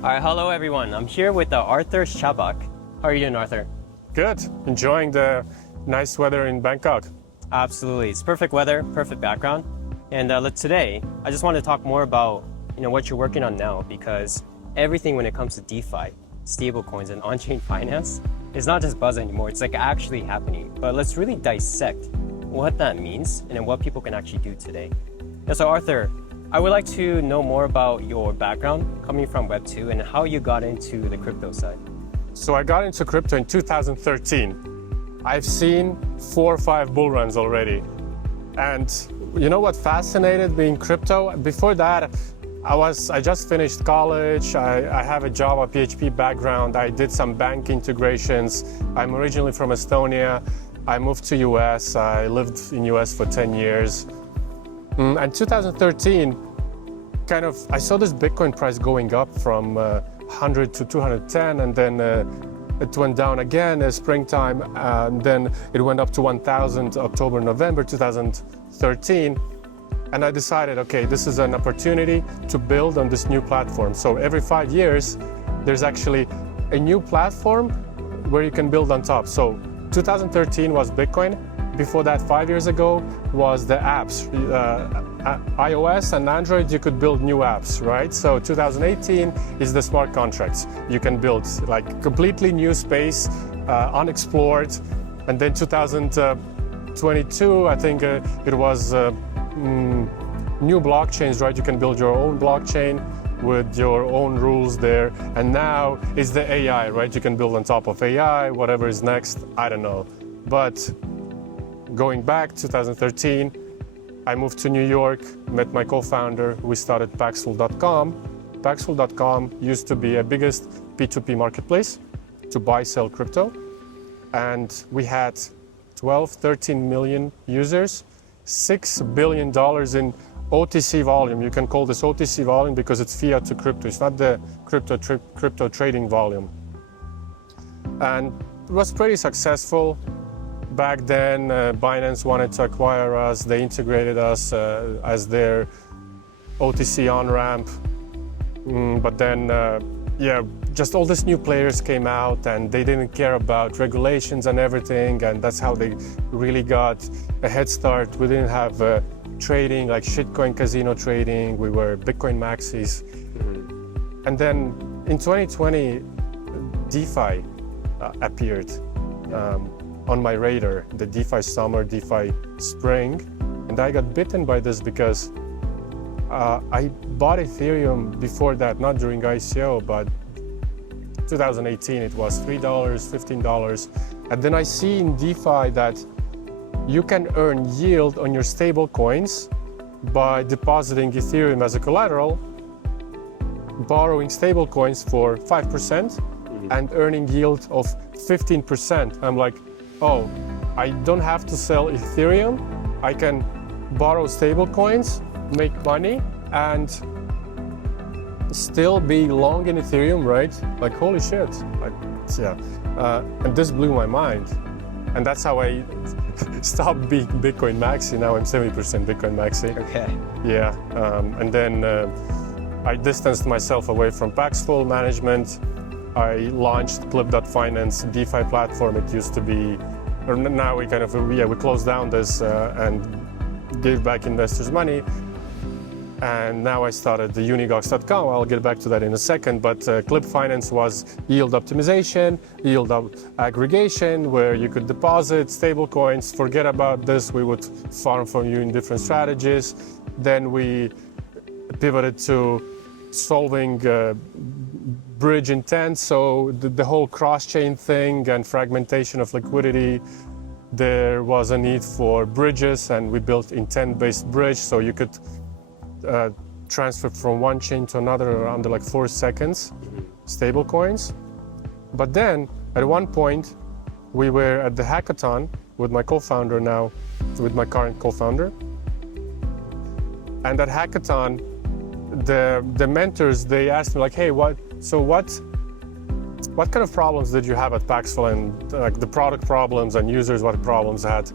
All right, hello everyone. I'm here with Artur Schaback. How are you doing, Arthur? Good. Enjoying the nice weather in Bangkok. Absolutely. It's perfect weather, perfect background. And today, I just want to talk more about what you're working on now, because everything when it comes to DeFi, stablecoins, and on-chain finance is not just buzz anymore. It's like actually happening. But let's really dissect what that means and then what people can actually do today. And so, Arthur, I would like to know more about your background coming from Web2 and how you got into the crypto side. So I got into crypto in 2013. I've seen 4 or 5 bull runs already. And you know what fascinated me in crypto? Before that, I just finished college. I have a Java PHP background. I did some bank integrations. I'm originally from Estonia. I moved to US. I lived in US for 10 years. And 2013, I saw this Bitcoin price going up from 100 to 210, and then it went down again springtime, and then it went up to 1,000 October, November 2013. And I decided, okay, this is an opportunity to build on this new platform. So every 5 years, there's actually a new platform where you can build on top. So 2013 was Bitcoin. Before that, 5 years ago, was the apps. iOS and Android, you could build new apps, right? So 2018 is the smart contracts. You can build like completely new space, unexplored. And then 2022, I think it was new blockchains, right? You can build your own blockchain with your own rules there. And now is the AI, right? You can build on top of AI, whatever is next, I don't know. But going back 2013, I moved to New York, met my co-founder, we started Paxful.com. Paxful.com used to be a biggest P2P marketplace to buy, sell crypto. And we had 12, 13 million users, $6 billion in OTC volume. You can call this OTC volume because it's fiat to crypto. It's not the crypto trading volume. And it was pretty successful. Back then, Binance wanted to acquire us. They integrated us as their OTC on-ramp. But then, just all these new players came out and they didn't care about regulations and everything. And that's how they really got a head start. We didn't have trading like shitcoin casino trading. We were Bitcoin maxis. And then in 2020, DeFi appeared. On my radar, the DeFi summer, DeFi spring, and I got bitten by this because I bought Ethereum before that, not during ICO, but 2018 it was $3, $15, and then I see in DeFi that you can earn yield on your stable coins by depositing Ethereum as a collateral, borrowing stable coins for 5%, and earning yield of 15%. I'm like, oh, I don't have to sell Ethereum. I can borrow stablecoins, make money, and still be long in Ethereum, right? Like, holy shit. And this blew my mind. And that's how I stopped being Bitcoin maxi. Now I'm 70% Bitcoin maxi. Okay. Yeah. And then I distanced myself away from Paxful management. I launched Clip.finance DeFi platform. It used to be, or now we we closed down this and gave back investors money. And now I started the UNIGOX.com. I'll get back to that in a second. But Clip Finance was yield optimization, yield aggregation, where you could deposit stable coins. Forget about this. We would farm for you in different strategies. Then we pivoted to solving bridge intent, so the whole cross-chain thing and fragmentation of liquidity. There was a need for bridges, and we built intent-based bridge, so you could transfer from one chain to another under like 4 seconds, stable coins. But then, at one point, we were at the hackathon with my co-founder now, with my current co-founder. And at hackathon, the mentors, they asked me like, hey, what kind of problems did you have at Paxful, and like the product problems and users, what problems had?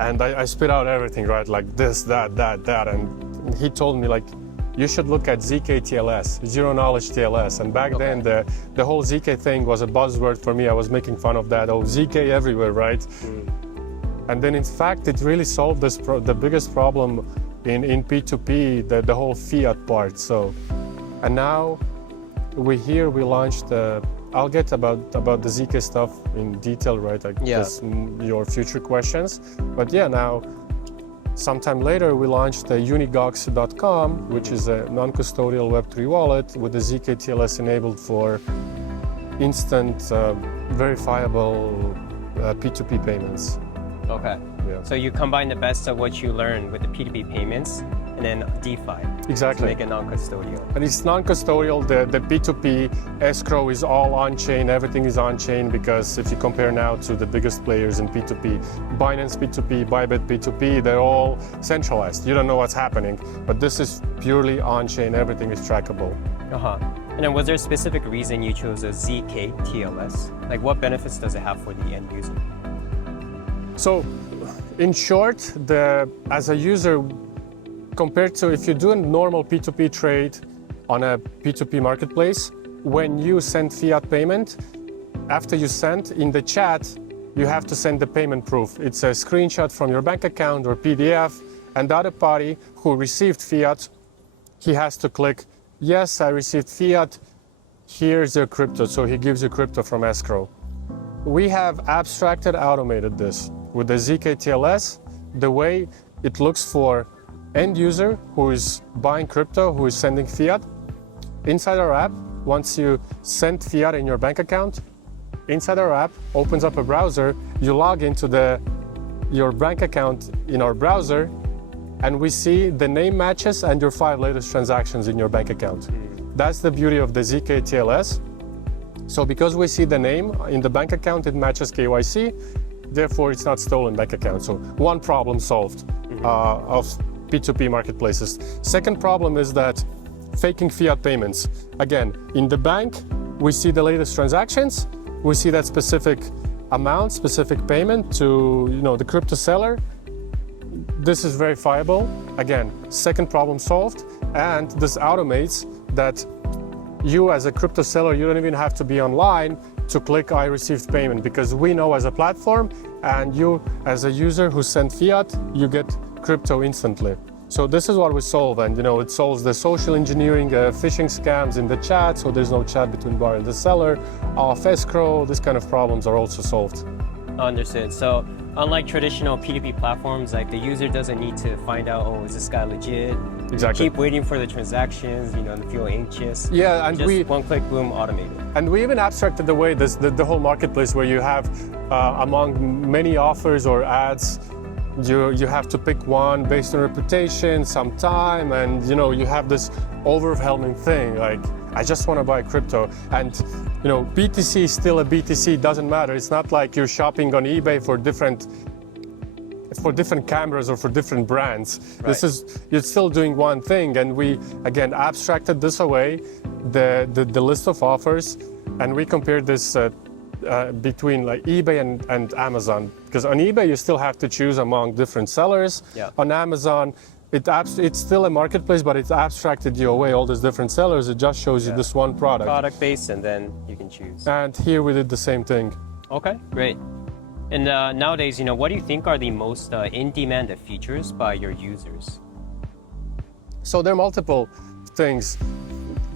And I spit out everything, right? Like this, that. And he told me like, you should look at ZK TLS, zero knowledge TLS. And back then, the whole ZK thing was a buzzword for me. I was making fun of that. Oh, ZK everywhere, right? And then in fact, it really solved the biggest problem in P2P, the whole fiat part. So, and now we launched, I'll get about the ZK stuff in detail, right? Like your future questions. But yeah, now, sometime later, we launched UNIGOX.com, which is a non-custodial Web3 wallet with the ZK TLS enabled for instant, verifiable P2P payments. Okay. Yeah. So you combine the best of what you learned with the P2P payments and then DeFi. Exactly. To make it non-custodial. And it's non-custodial. The P2P escrow is all on-chain. Everything is on-chain because if you compare now to the biggest players in P2P, Binance P2P, Bybit P2P, they're all centralized. You don't know what's happening. But this is purely on-chain. Everything is trackable. And then was there a specific reason you chose a ZK TLS? Like what benefits does it have for the end user? So, in short, as a user, compared to if you do a normal P2P trade on a P2P marketplace, when you send fiat payment, after you send in the chat, you have to send the payment proof. It's a screenshot from your bank account or PDF, and the other party who received fiat, he has to click, yes, I received fiat, here's your crypto. So he gives you crypto from escrow. We have abstracted, automated this. With the ZK TLS, the way it looks for end user who is buying crypto, who is sending fiat, inside our app, once you send fiat in your bank account, inside our app opens up a browser, you log into your bank account in our browser, and we see the name matches and your 5 latest transactions in your bank account. That's the beauty of the ZK TLS. So because we see the name in the bank account, it matches KYC, therefore it's not stolen bank account. So one problem solved of P2P marketplaces. Second problem is that faking fiat payments. Again, in the bank, we see the latest transactions, we see that specific amount, specific payment to the crypto seller. This is verifiable. Again, second problem solved, and this automates that you as a crypto seller, you don't even have to be online to click I received payment, because we know as a platform, and you as a user who sent fiat, you get crypto instantly. So this is what we solve, and it solves the social engineering, phishing scams in the chat, so there's no chat between buyer and the seller, off escrow, this kind of problems are also solved. Understood. So unlike traditional P2P platforms, like the user doesn't need to find out, oh, is this guy legit? Exactly. Keep waiting for the transactions, and feel anxious. Yeah, and just one click, boom, automated. And we even abstracted away the whole marketplace where you have among many offers or ads, you have to pick one based on reputation, some time, and you have this overwhelming thing like, I just want to buy crypto. And BTC is still a BTC, doesn't matter. It's not like you're shopping on eBay for different cameras or for different brands. Right. You're still doing one thing, and we again abstracted this away, the list of offers, and we compared this between like eBay and Amazon, because on eBay you still have to choose among different sellers. Yeah. On Amazon, it's still a marketplace, but it's abstracted you away all these different sellers. It just shows you this one product. Product based, and then you can choose. And here we did the same thing. Okay, great. And nowadays, what do you think are the most in-demand features by your users? So there are multiple things.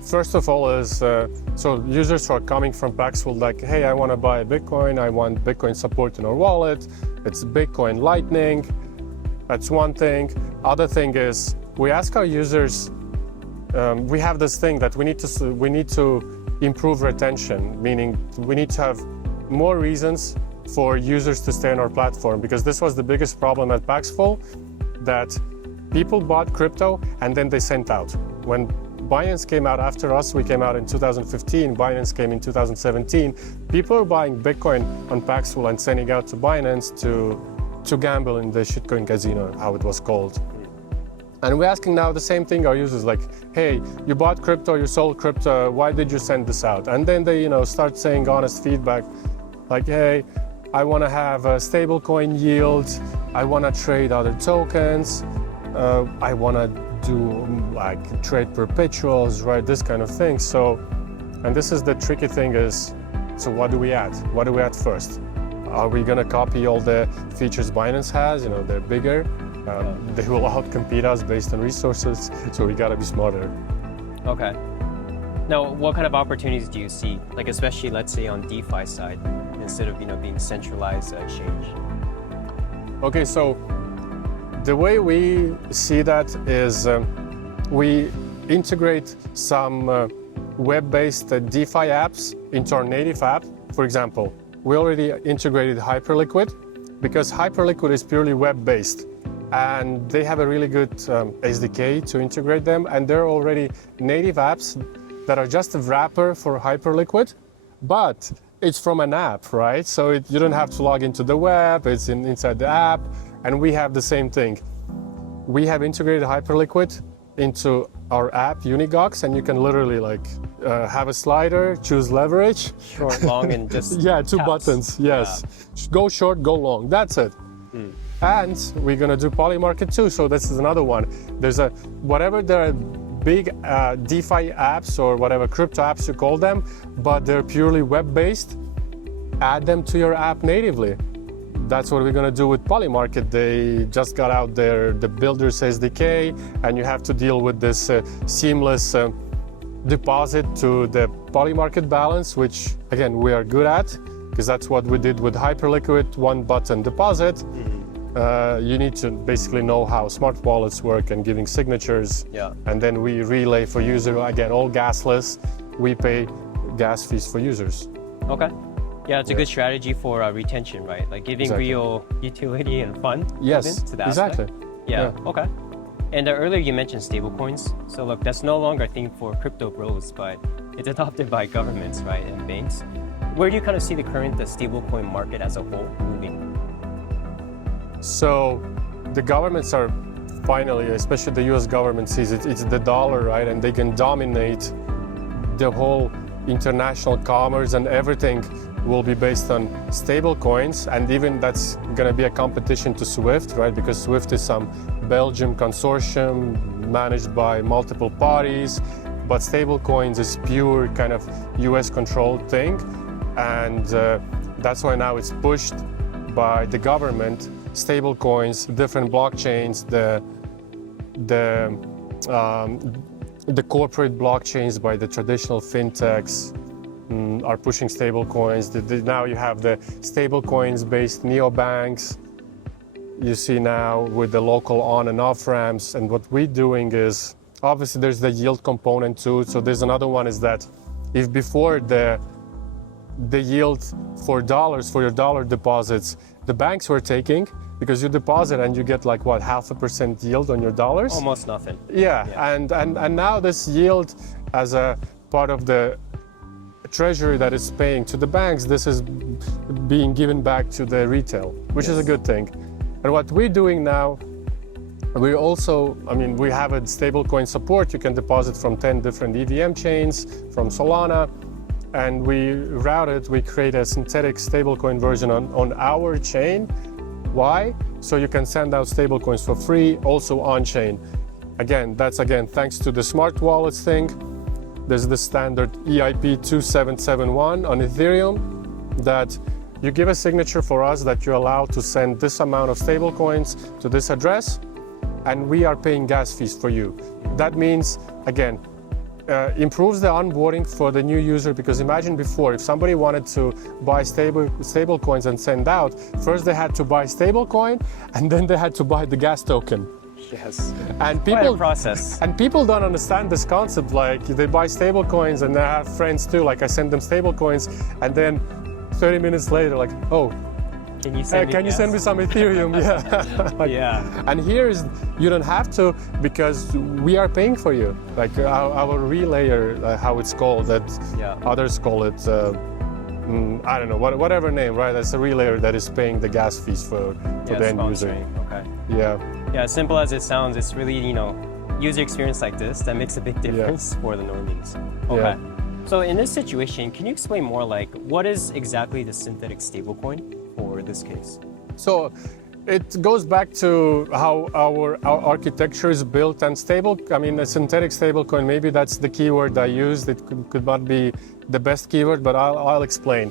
First of all is, so users who are coming from Paxful like, hey, I want to buy Bitcoin, I want Bitcoin support in our wallet, it's Bitcoin Lightning. That's one thing. Other thing is, we ask our users, we have this thing that we need to improve retention, meaning we need to have more reasons for users to stay on our platform, because this was the biggest problem at Paxful, that people bought crypto and then they sent out. When Binance came out after us, we came out in 2015, Binance came in 2017, people were buying Bitcoin on Paxful and sending out to Binance to gamble in the shitcoin casino, how it was called. And we're asking now the same thing our users, like, hey, you bought crypto, you sold crypto, why did you send this out? And then they start saying honest feedback, like, hey, I want to have a stablecoin yield, I want to trade other tokens, I want to do like trade perpetuals, right? This kind of thing. So, and this is the tricky thing is, so what do we add? What do we add first? Are we gonna copy all the features Binance has? You know, they're bigger. They will outcompete us based on resources. So we gotta be smarter. Okay. Now, what kind of opportunities do you see? Like, especially, let's say, on DeFi side, instead of, being centralized exchange? Okay, so the way we see that is we integrate some web-based DeFi apps into our native app. For example, we already integrated Hyperliquid because Hyperliquid is purely web-based and they have a really good SDK to integrate them, and they're already native apps that are just a wrapper for Hyperliquid, but it's from an app, right? So you don't have to log into the web, it's inside the app, and we have the same thing. We have integrated Hyperliquid into our app, UNIGOX, and you can literally have a slider, choose leverage. Short, long, and just yeah, two taps. buttons, yes. Yeah. Go short, go long, that's it. And we're gonna do Polymarket too, so this is another one. There's whatever the big DeFi apps or whatever crypto apps you call them, but they're purely web-based, add them to your app natively. That's what we're gonna do with Polymarket. They just got out the Builders SDK, and you have to deal with this seamless deposit to the Polymarket balance, which again, we are good at, because that's what we did with Hyperliquid, one button deposit. You need to basically know how smart wallets work and giving signatures. Yeah. And then we relay for user, again, all gasless. We pay gas fees for users. Okay. Yeah, it's a good strategy for retention, right? Like giving real utility and fun yes, to the exactly. aspect. Yeah, okay. And earlier you mentioned stablecoins. So look, that's no longer a thing for crypto bros, but it's adopted by governments, right, and banks. Where do you kind of see the current stablecoin market as a whole moving? So the governments are finally, especially the US government sees it's the dollar, right? And they can dominate the whole international commerce, and everything will be based on stable coins. And even that's gonna be a competition to SWIFT, right? Because SWIFT is some Belgium consortium managed by multiple parties, but stable coins is pure kind of US controlled thing. And that's why now it's pushed by the government. Stable coins, different blockchains, the corporate blockchains by the traditional fintechs are pushing stable coins. Now you have the stable coins based neobanks. You see now with the local on and off ramps. And what we're doing is, obviously there's the yield component too. So there's another one is that if before the yield for dollars, for your dollar deposits, the banks were taking, because you deposit and you get like what, 0.5% yield on your dollars? Almost nothing. Yeah. And now this yield as a part of the treasury that is paying to the banks, this is being given back to the retail, which is a good thing. And what we're doing now, we also, we have a stablecoin support. You can deposit from 10 different EVM chains, from Solana, and we route it, we create a synthetic stablecoin version on our chain. Why? So you can send out stablecoins for free, also on-chain. That's thanks to the smart wallets thing. There's the standard EIP 2771 on Ethereum that you give a signature for us that you're allowed to send this amount of stablecoins to this address, and we are paying gas fees for you. That means, improves the onboarding for the new user, because imagine before, if somebody wanted to buy stable coins and send out, first they had to buy stablecoin and then they had to buy the gas token. Yes. And Quite a process. And people don't understand this concept. Like they buy stable coins, and I have friends too, like I send them stable coins, and then 30 minutes later, like, oh, can you send me some Ethereum? Yeah. Yeah. And here is, you don't have to, because we are paying for you. Like our relayer, how it's called, that others call it, I don't know, whatever name, right? That's a relayer that is paying the gas fees for the end user. Okay. Yeah. Yeah, as simple as it sounds, it's really, user experience like this that makes a big difference for the normies. Okay. Yeah. So in this situation, can you explain more like what is exactly the synthetic stablecoin for this case? So It goes back to how our architecture is built and stable. I mean, a synthetic stablecoin, maybe that's the keyword I used. It could not be the best keyword, but I'll explain.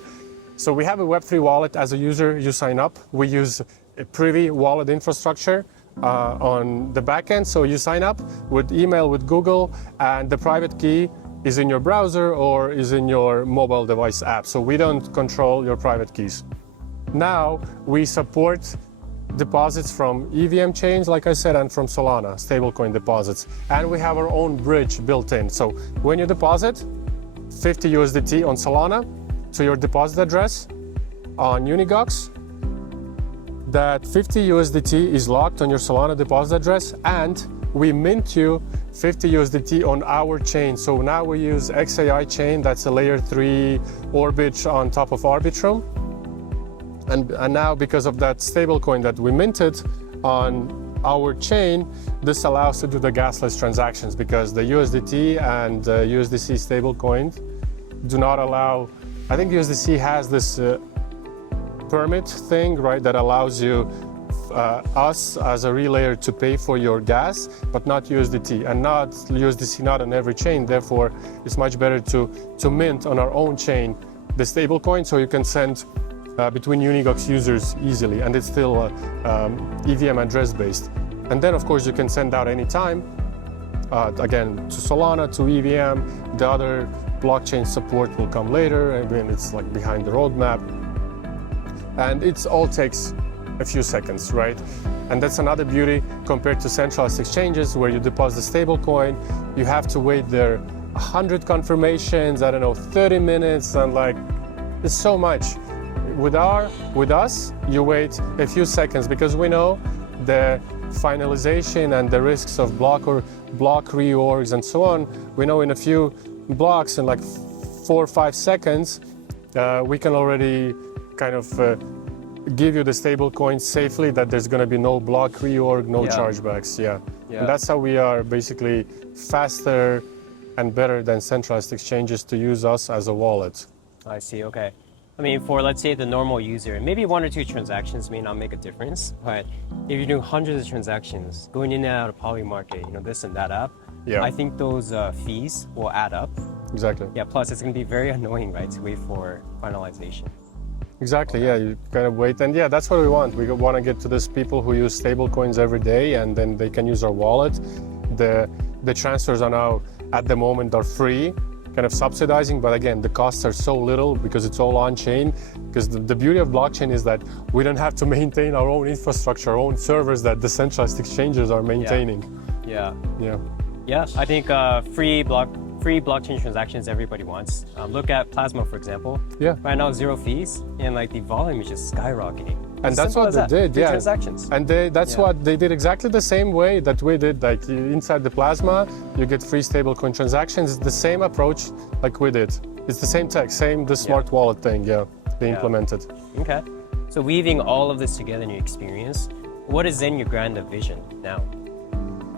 So we have a Web3 wallet. As a user, you sign up. We use a Privy wallet infrastructure on the backend. So you sign up with email with Google, and the private key is in your browser or is in your mobile device app. So we don't control your private keys. Now we support deposits from EVM chains, like I said, and from Solana, stablecoin deposits. And we have our own bridge built in. So when you deposit 50 USDT on Solana to your deposit address on UNIGOX, that 50 USDT is locked on your Solana deposit address, and we mint you 50 USDT on our chain. So now we use XAI chain, that's a layer 3 Orbit on top of Arbitrum. And now, because of that stablecoin that we minted on our chain, this allows to do the gasless transactions, because the USDT and USDC stablecoin do not allow. I think USDC has this permit thing, right, that allows you, us as a relayer, to pay for your gas, but not USDT, and not USDC, not on every chain. Therefore, it's much better to mint on our own chain the stablecoin, so you can send between UNIGOX users easily, and it's still EVM address based. And then, of course, you can send out anytime, again, to Solana, to EVM. The other blockchain support will come later. I mean, it's like behind the roadmap. And it all takes a few seconds, right? And that's another beauty compared to centralized exchanges where you deposit the stablecoin. You have to wait there 100 confirmations, I don't know, 30 minutes, and like, it's so much. With us, you wait a few seconds, because we know the finalization and the risks of block reorgs and so on. We know in a few blocks, in like 4 or 5 seconds, we can already kind of give you the stable coins safely, that there's going to be no block reorg, no chargebacks. Yeah. And that's how we are basically faster and better than centralized exchanges to use us as a wallet. I see. Okay. I mean, for, let's say, the normal user, maybe 1 or 2 transactions may not make a difference, but if you're doing hundreds of transactions, going in and out of Polymarket, this and that app, I think those fees will add up. Exactly. Yeah, plus it's going to be very annoying, right, to wait for finalization. Exactly, yeah, you kind of wait. And yeah, that's what we want. We want to get to these people who use stable coins every day, and then they can use our wallet. The transfers are now, at the moment, are free, kind of subsidizing, but again, the costs are so little because it's all on-chain. Because the beauty of blockchain is that we don't have to maintain our own infrastructure, our own servers that the centralized exchanges are maintaining. Yeah, I think free blockchain transactions everybody wants. Look at Plasma, for example. Yeah. Right now, 0 fees, and like the volume is just skyrocketing. And that's what they did, yeah. Transactions. And that's what they did, exactly the same way that we did. Like inside the Plasma, you get free stablecoin transactions. It's the same approach like we did. It's the same tech, the smart wallet thing, they implemented. Okay. So weaving all of this together in your experience, what is then your grand vision now?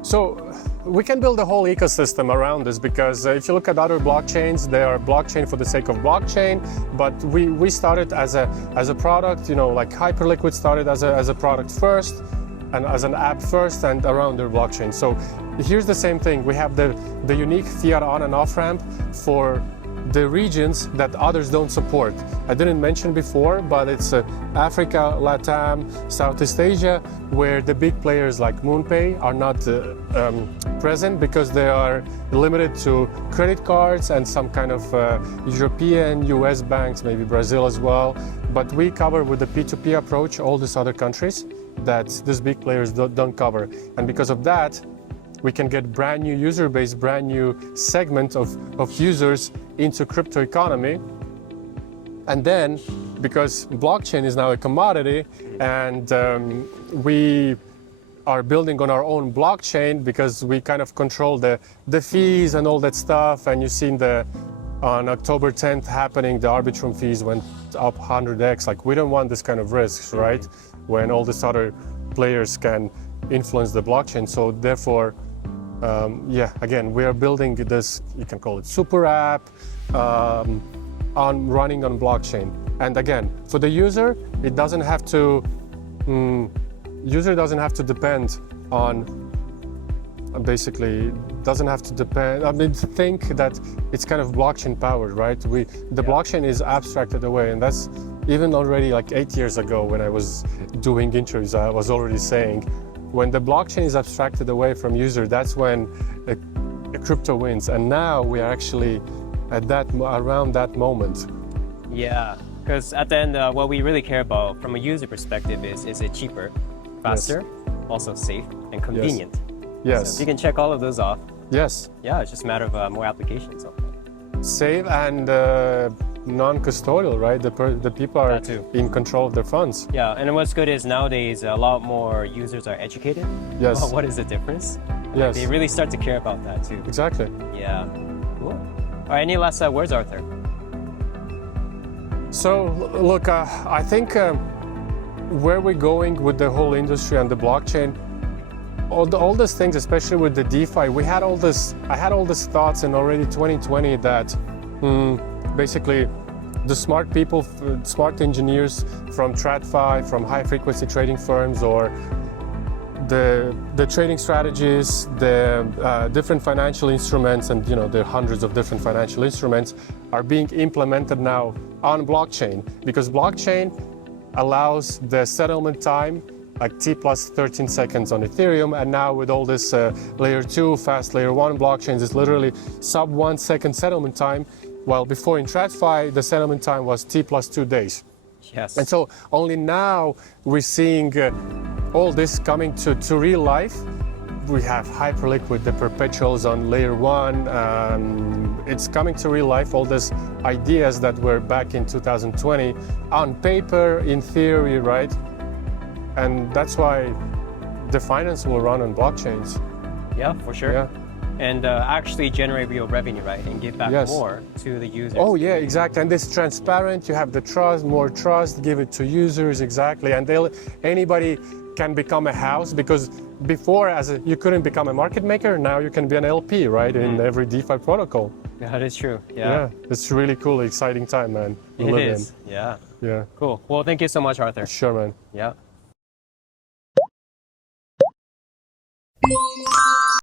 So we can build a whole ecosystem around this, because if you look at other blockchains, they are blockchain for the sake of blockchain, but we started as a product, like Hyperliquid started as a product first and as an app first, and around their blockchain. So here's the same thing. We have the unique fiat on and off ramp for the regions that others don't support. I didn't mention before, but it's Africa, LATAM, Southeast Asia, where the big players like MoonPay are not present, because they are limited to credit cards and some kind of European, US banks, maybe Brazil as well. But we cover with the P2P approach all these other countries that these big players don't cover. And because of that, we can get brand new user base, brand new segment of users into crypto economy. And then, because blockchain is now a commodity, and we are building on our own blockchain, because we kind of control the fees and all that stuff. And you've seen on October 10th happening, the Arbitrum fees went up 100x. Like, we don't want this kind of risks, right? When all these other players can influence the blockchain. So therefore, again, we are building this, you can call it super app, running on blockchain. And again, for the user, it doesn't have to user doesn't have to depend on basically doesn't have to depend. I mean, think that it's kind of blockchain powered, right? The blockchain is abstracted away, and that's even already like 8 years ago when I was doing interviews. I was already saying, when the blockchain is abstracted away from user, that's when a crypto wins. And now we are actually at that around that moment. Yeah, because at the end, what we really care about from a user perspective is it cheaper, faster, also safe and convenient. Yes. So if you can check all of those off, yes. yeah, it's just a matter of more applications. Safe and non-custodial, right? The people are in control of their funds. Yeah, and what's good is nowadays a lot more users are educated. Yes. About what is the difference? Yes. They really start to care about that too. Exactly. Yeah. Cool. All right, any last words, Artur? So, look, I think where we're going with the whole industry and the blockchain, all these things, especially with the DeFi, I had all these thoughts in already 2020 that basically the smart people, smart engineers from TradFi, from high frequency trading firms, or the trading strategies, the different financial instruments, and there are hundreds of different financial instruments are being implemented now on blockchain, because blockchain allows the settlement time like T plus 13 seconds on Ethereum, and now with all this layer 2, fast layer 1 blockchains, it's literally sub 1 second settlement time, while before in TradFi the settlement time was T plus 2 days. Yes. And so only now we're seeing all this coming to real life. We have Hyperliquid, the perpetuals on layer 1. It's coming to real life, all these ideas that were back in 2020 on paper, in theory, right? And that's why the finance will run on blockchains. Yeah, for sure. Yeah. And actually generate real revenue, right? And give back more to the users. Oh yeah, exactly. And it's transparent, you have the trust, more trust, give it to users, exactly. And anybody can become a house, because before you couldn't become a market maker, now you can be an LP, right? In every DeFi protocol. Yeah, that is true. Yeah. It's really cool, exciting time, man. It is. Yeah. Yeah. Cool. Well, thank you so much, Artur. Sure, man. Yeah.